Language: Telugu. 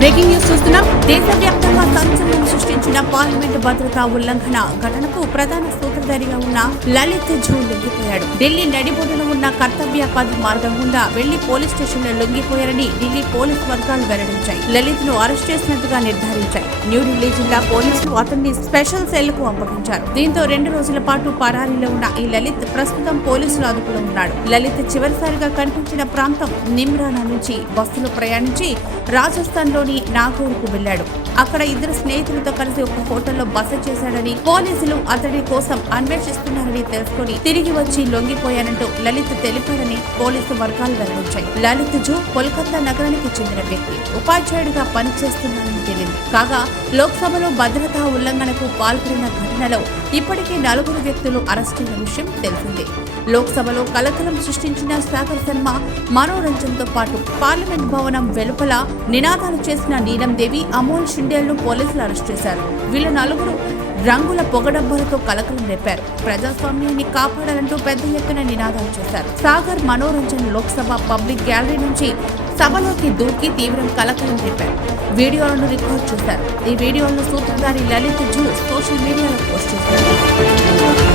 బ్రేకింగ్ న్యూస్ చూస్తున్నాం. దేశవ్యాప్తంగా సంచలనం సృష్టించిన పార్లమెంటు భద్రతా ఉల్లంఘన ఘటనకు ప్రధాన సూత్రధారిగా ఉన్న లలిత్ జూ లొంగిపోయాడు. ఢిల్లీ నడిబొడ్డున ఉన్న కర్తవ్య పథ్ మార్గం గుండా వెళ్లి పోలీస్ స్టేషన్లో లొంగిపోయారని ఢిల్లీ పోలీస్ వర్గాలు వెల్లడించాయి. లలిత్ ను అరెస్ట్ చేసినట్టుగా నిర్ధారించాయి. న్యూఢిల్లీ జిల్లా పోలీసులు అతన్ని స్పెషల్ సెల్ కు అప్పగించారు. దీంతో 2 రోజుల పాటు పరారీలో ఉన్న ఈ లలిత్ ప్రస్తుతం పోలీసుల అదుపులో ఉన్నాడు. లలిత్ చివరిసారిగా కనిపించిన ప్రాంతం నిమ్రానా నుంచి బస్సులో ప్రయాణించి రాజస్థాన్ లోని నాగూర్కు వెళ్లాడు. అక్కడ 2 స్నేహితులతో కలిసి ఒక హోటల్లో బస చేశాడని, పోలీసులు అతడి కోసం అన్వేషిస్తున్నారని తెలుసుకుని తిరిగి వచ్చి లొంగిపోయానంటూ లలిత్ తెలిపాడని పోలీసు వర్గాలు వెల్లడించాయి. లలిత్ జూ కోల్కతా నగరానికి చెందిన వ్యక్తి. ఉపాధ్యాయుడిగా పనిచేస్తున్నాడని తెలిసింది. కాగా లోక్సభలో భద్రతా ఉల్లంఘనకు పాల్పడిన ఘటనలో ఇప్పటికే 4 వ్యక్తులు అరెస్టైన విషయం తెలిసిందే. లోక్సభలో కలకలం సృష్టించిన సాగర్ శర్మ, మనోరంజన్తో పాటు పార్లమెంట్ భవనం వెలుపల నినాదాలు చేసిన నీలం దేవి, అమోల్ షిండేలను పోలీసులు అరెస్ట్ చేశారు. వీళ్ళ 4 రంగుల పొగడబ్బలతో కలకలం రేపారు. ప్రజాస్వామ్యాన్ని కాపాడాలంటూ పెద్ద ఎత్తున నినాదాలు చేశారు. సాగర్, మనోరంజన్ లోక్సభ పబ్లిక్ గ్యాలరీ నుంచి సభలోకి దూకి తీవ్ర కలకలం రేపారు. వీడియోలను రికార్డ్ చేశారు. ఈ వీడియోలను సూత్రధారి లలిత్ జూ సోషల్ మీడియాలో పోస్ట్ చేశారు.